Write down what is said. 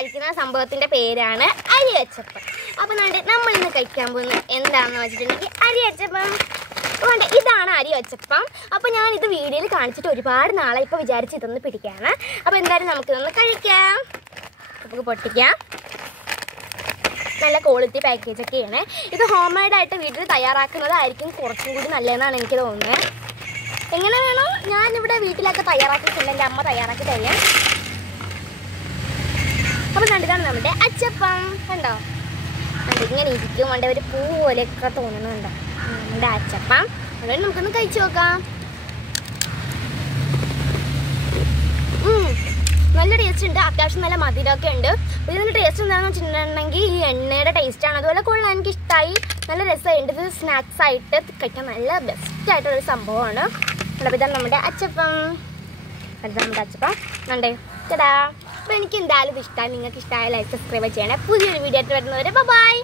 കഴിക്കുന്ന സംഭവത്തിൻ്റെ പേരാണ് അരിയച്ചപ്പം. അപ്പോൾ നമ്മൾ ഇന്ന് കഴിക്കാൻ പോകുന്നത് എന്താണെന്ന് വെച്ചിട്ടുണ്ടെങ്കിൽ അരിയച്ചപ്പം. അതുകൊണ്ട് ഇതാണ് അരിയച്ചപ്പം. അപ്പോൾ ഞാൻ ഇത് വീഡിയോയിൽ കാണിച്ചിട്ട് ഒരുപാട് നാളെ ഇപ്പോൾ വിചാരിച്ച് ഇതൊന്ന് പിടിക്കാണ്. അപ്പോൾ എന്തായാലും നമുക്കിതൊന്ന് കഴിക്കാം. നമുക്ക് പൊട്ടിക്കാം. നല്ല ക്വാളിറ്റി പാക്കേജൊക്കെയാണ്. ഇത് ഹോം മെയ്ഡായിട്ട് വീട്ടിൽ തയ്യാറാക്കുന്നതായിരിക്കും കുറച്ചും കൂടി നല്ലതെന്നാണ് എനിക്ക് തോന്നുന്നത്. എങ്ങനെ വേണോ ഞാനിവിടെ വീട്ടിലൊക്കെ തയ്യാറാക്കിയിട്ടുണ്ട്. എൻ്റെ അമ്മ തയ്യാറാക്കി തരാം. അപ്പോൾ കണ്ടിട്ടാണ് നമ്മുടെ അച്ചപ്പം. കണ്ടോ, അതിങ്ങനെ ഇരിക്കും. കൊണ്ട് ഒരു പൂ പോലെയൊക്കെ തോന്നുന്നുണ്ടോ നമ്മുടെ അച്ചപ്പം. അതുകൊണ്ട് നമുക്കൊന്ന് കഴിച്ചു നോക്കാം. നല്ല ടേസ്റ്റ് ഉണ്ട്. അത്യാവശ്യം നല്ല മധുരമൊക്കെ ഉണ്ട്. ഇതിൻ്റെ ടേസ്റ്റ് എന്താണെന്ന് വെച്ചിട്ടുണ്ടെങ്കിൽ ഈ എണ്ണയുടെ ടേസ്റ്റാണ്. അതുപോലെ കൊള്ളാൻ എനിക്ക് ഇഷ്ടമായി. നല്ല രസമുണ്ട്. ഇത് സ്നാക്സ് ആയിട്ട് കഴിക്കാൻ നല്ല ബെസ്റ്റായിട്ടുള്ളൊരു സംഭവമാണ്. അപ്പോൾ ഇതാണ് നമ്മുടെ അച്ചപ്പം. അടുത്താണ് നമ്മുടെ അച്ചപ്പം. കണ്ടേ ചേട്ടാ. അപ്പോൾ എനിക്ക് എന്തായാലും ഇത് ഇഷ്ടമായി. നിങ്ങൾക്ക് ഇഷ്ടമായ ലൈക്ക് സബ്സ്ക്രൈബ് ചെയ്യണേ. പുതിയൊരു വീഡിയോ ആയിട്ട് വരുന്നവരെ ബൈ.